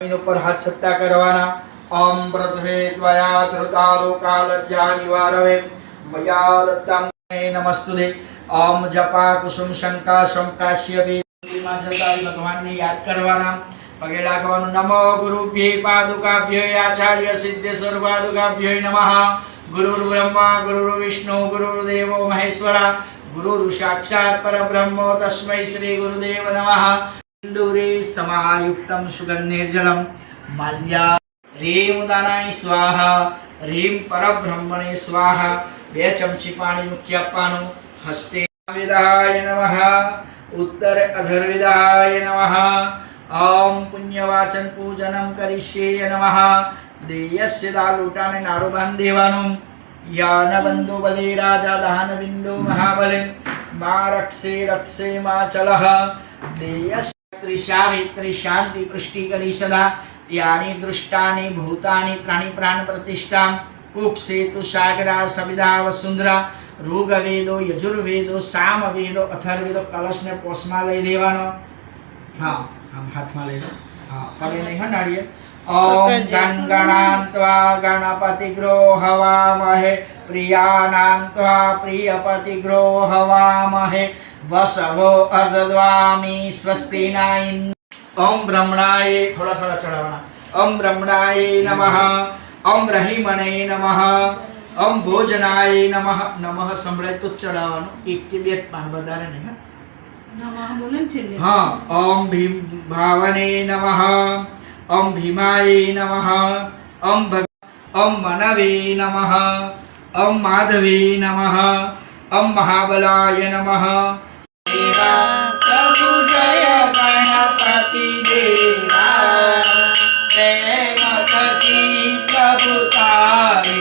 पर हाथ छत्ता करवाना। ओम प्रथमे त्वया धृता लोकालज्जा निवारवे मया दत्तं नमस्तुते। ओम जपा कुसुम शंका शंकाश्य માં જતા ભગવાનને યાદ કરવાના, પગે લાગવાનું। નમો ગુરુભ્યે પાદુકાભ્યય આચાર્ય સિદ્ધેશ્વર પાદુકાભ્યય નમઃ। ગુરુર બ્રહ્મા ગુરુર વિષ્ણુ ગુરુર્દેવો મહેશ્વરા ગુરુર સાક્ષાત પરબ્રહ્મ તસ્मै શ્રી ગુરુદેવ નમઃ। ઇન્દુરે સમાયુક્તમ સુગંધિર્જલમ માલ્યા રીમ દાનાય સ્વાહા રીમ પરબ્રહ્મણે સ્વાહા। 2 ચમચી પાણી મૂકી આપવાનું। હસ્તે વિદાય નમઃ उत्तर अधर्विदाय नमः। ओम पुण्यवाचन पूजनम करिष्ये नमः। देयस्य दालूटाने नारो बांधेवानो। यान बंधु बले राजा दान बिंदु महाबले मा रक्षे रक्षे मा चलः। देयस्य त्रिशावित्री शांति पुष्टि करी सदा। यानि दृष्टानि भूतानि प्राणि प्राण प्रतिष्ठा। कुक्षेतु सागरा सविदा वसुंधरा ऋग्वेदो यजुर्वेदो सामवेदो अथर्वेदो कलश ने पोस में लई लेवानो। हाँ हम हाथ में ले लो। हाँ पड़े नहीं है नारियल। ओम गणगणान्त्वा गणपति ग्रोहवामहे प्रियानान्त्वा प्रियपति ग्रोहवामहे वसवो अर्धद्वामी स्वस्ति न ओम ब्रह्मणाय थोड़ा थोड़ा चढ़ावाना। ओम ब्रह्मणाय नमः। ओम रहीमणे नमः। ओम भोजनाय नमः। नमः संभळाय तो चढ़ावानो। 1 के 2 पान વધારે નહીં। नमः बोलन છે ને। हां ओम भीम भावने नमः। ओम भीमाय नमः। ओम मनवे नमः। ओम माधवे नमः। ओम महाबलाय नमः। देवा प्रभु जय गणपति देवा प्रेम कति प्रभु तारे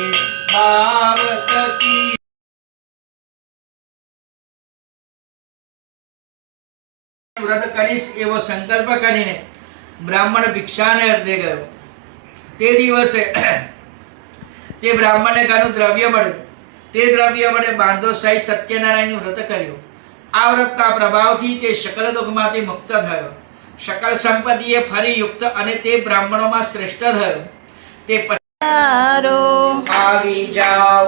व्रत करीश एवो संकल्प करीने ब्राह्मण भिक्षाने अर्थे गयो। ते दिवसे ते ब्राह्मणने घणुं द्रव्य मळ्युं। ते द्रव्य वडे बांधो सही सत्यनारायणનું व्रत કર્યું। આ વ્રતના પ્રભાવથી તે શકલ દુઃખમાંથી મુક્ત થયો। सकल संपत्तिए फरी युक्त अने ते ब्राह्मणों में श्रेष्ठ थयो। ते आवी जाओ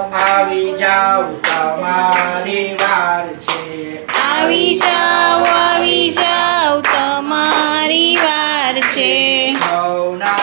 तमारी वार छे। आवी जाओ तमारी वार छे। सौना